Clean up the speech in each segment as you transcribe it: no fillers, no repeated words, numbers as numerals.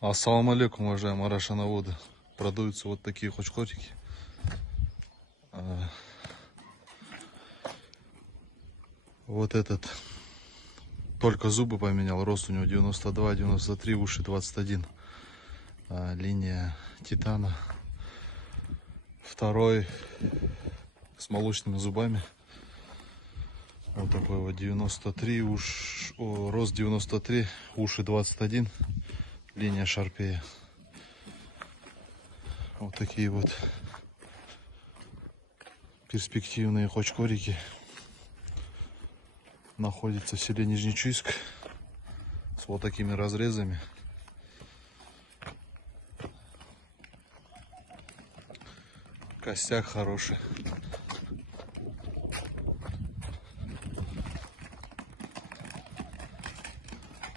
Ассаламу алейкум, уважаемые арашановоды. Продаются вот такие хочкотики. Вот этот только зубы поменял. Рост у него 92, 93, уши 21. Линия титана. Второй с молочными зубами. Вот такой вот 93, рост 93, уши 21. Линия шарпея. Вот такие вот перспективные хочкорики. Находится в селе Нижнечуйск с вот такими разрезами. Костяк хороший.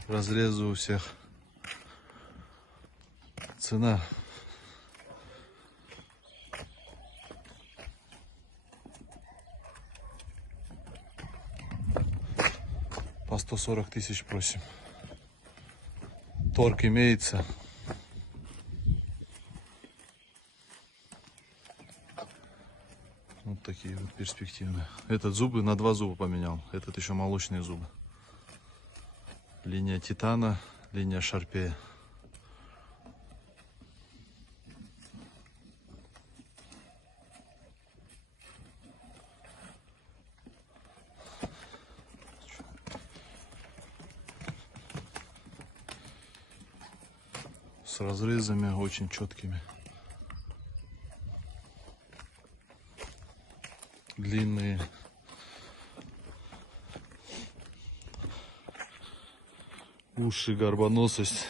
Разрезы у всех. Цена по 140 тысяч просим. Торг имеется. Вот такие вот перспективные. Этот зубы на 2 зуба поменял. Этот еще молочные зубы. Линия титана, линия шарпея. С разрезами очень четкими. Длинные. Уши, горбоносость.